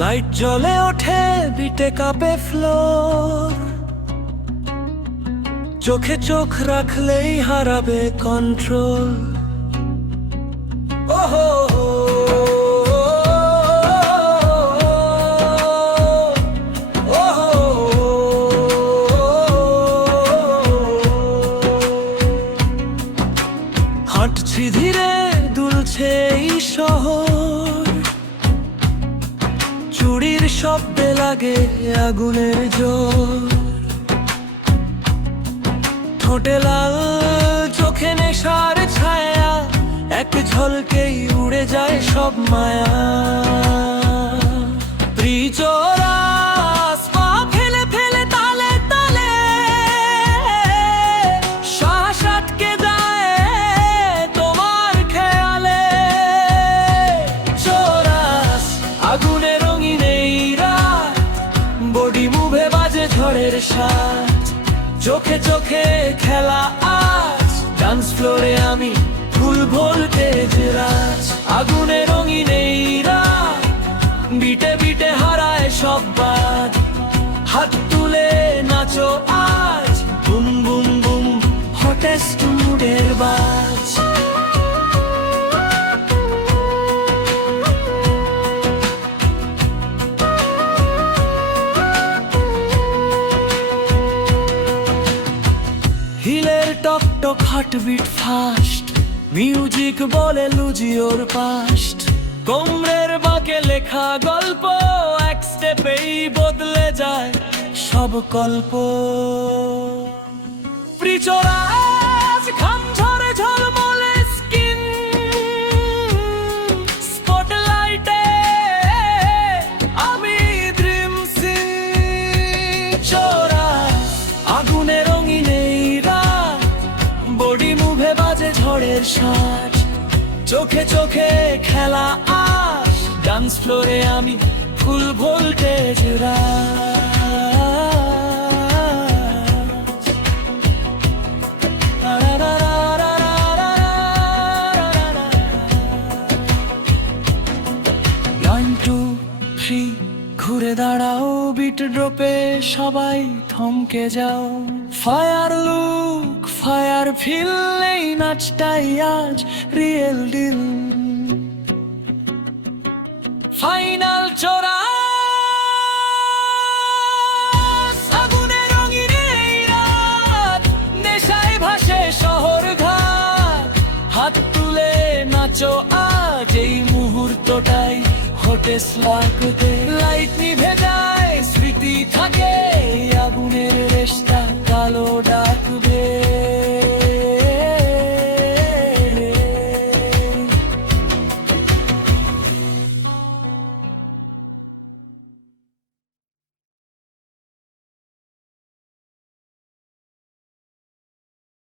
Light জ্বলে ওঠে বিটে কাঁপে ফ্লোর, চোখে চোখ রাখলেই হারাবে কন্ট্রোল। ওহো হাঁটছি ধীরে দুলছে এই শহর, চুড়ির শব্দে লাগে আগুনের জোর। ঠোঁটে লাল চোখে নেশার ছায়া, এক ঝলকেই উড়ে যায় সব মায়া। প্রিচোরাস পা ফেলে ফেলে তালে তালে, শ্বাস আটকে যায় তোমার খেয়ালে। চোরাস আগুনে রঙিন এই রাত, বডি মুভে বাজে ঝড়ের সাথ। চোখে চোখে খেলা আজ, ডান্স ফ্লোরে আমি ফুল ভোল্টেজ রাজ। আগুনে রঙিন এই রাত, বিটে বিটে হারায় সব বাদ। হাত তুলে নাচো আজ, বুম বুম বুম হটেস্ট মুডের বাজ। হিলের টক টক হার্টবিট ফাস্ট, মিউজিক বলে লুজি ওর পাস্ট। কোমরের বাঁকে লেখা গল্প, এক স্টেপেই বদলে যায় সব কল্প। প্রিচোরাস ঘাম ঝরে ঝলমলে স্কিন, স্পটলাইটে আমি ড্রিম সিন। চোরাস আগুনে রঙিন এই রাত, বডি মুভে বাজে ঝড়ের সাজ। চোখে চোখে খেলা আজ, ডান্স ফ্লোরে আমি ফুল ভোল্টেজ রাজ। ওয়ান টু থ্রি ঘুরে দাঁড়াও, বিট ড্রপে সবাই থমকে যাও। ফায়ার লুক ফায়ার ফিল, এই নাচটাই আজ রিয়েল ডিল। ফাইনাল চোরাস আগুনে রঙিন এই রাত, নেশায় ভাসে শহর ঘাট। হাত তুলে নাচো আজ, এই মুহূর্তটাই হটেস লাগবে। লাইট নিভে যায়, স্মৃতি থাকে আগুনের রেশটা।